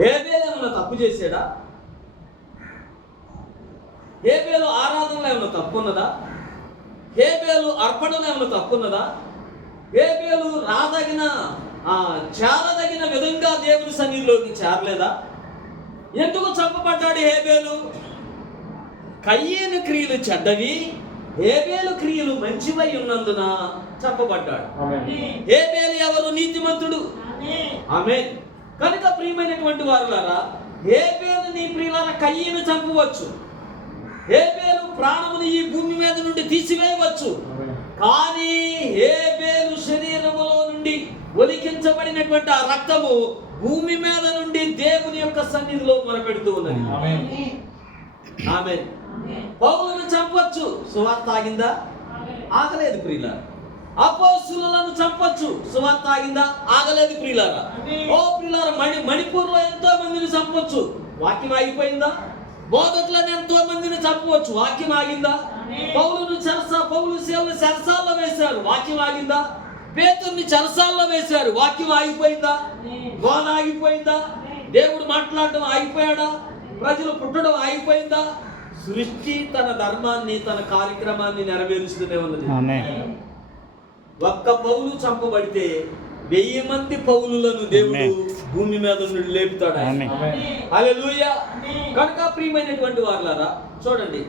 హేబేలు ఏమైనా తప్పు చేశాడా? హేబేలు ఆరాధనలో ఏమైనా తప్పు ఉన్నదా హేబేలు అర్పణలో ఏమైనా తప్పు ఉన్నదా హేబేలు రాదగిన ఆ, చేరదగిన విధంగా దేవుని సన్నిధిలోకి చేరలేదా? ఎందుకు చంపబడ్డాడు హేబేలు కయ్యేను క్రియలు చెడ్డవి హేబేలు క్రియలు మంచివై ఉన్నందున చంపబడ్డాడు. హేబేలు ఎవరు? నీతిమంతుడు. ఆమె కనుక ప్రియమైనటువంటి వారులారా హేబేలు నీ ప్రియులారా కయ్యను చంపవచ్చు. హేబేలు ప్రాణమును ఈ భూమి మీద నుండి తీసివేయవచ్చు. కానీ హేబేలు శరీరములో నుండి ఒలికించబడినటువంటి ఆ రక్తము భూమి మీద నుండి దేవుని యొక్క సన్నిధిలో మొరపెడుతూ ఉన్నది. ఆమె పౌలను చంపొచ్చు. సువార్త ఆగిందా? ఆగలేదు ప్రియులారా. అపోస్తులను చంపొచ్చు. సువార్త ఆగిందా? ఆగలేదు ప్రియులారా. ఓ ప్రియులారా మణి మణిపూర్లో ఎంతో మందిని చంపొచ్చు. వాక్యం ఆగిపోయిందా? బోధకులను ఎంతో మందిని చంపవచ్చు. వాక్యం ఆగిందా? పౌలును చెరస పౌలు సేవలు చెరసాల్లో వేశారు. వాక్యం ఆగిందా? పేతుర్ని చెరసాల్లో వేశారు. వాక్యం ఆగిపోయిందా? బోధ ఆగిపోయిందా? దేవుడు మాట్లాడడం ఆగిపోయాడా? ప్రజలు పుట్టడం ఆగిపోయిందా? సృష్టి తన ధర్మాన్ని తన కార్యక్రమాన్ని నెరవేరుస్తూనే ఉన్నది. ఒక్క పౌలు చంపబడితే వెయ్యి మంది పౌలులను దేవుడు. భూమి మీద నుండి లేపుతాడు. హల్లెలూయా కనుక ప్రియమైనటువంటి వారులారా చూడండి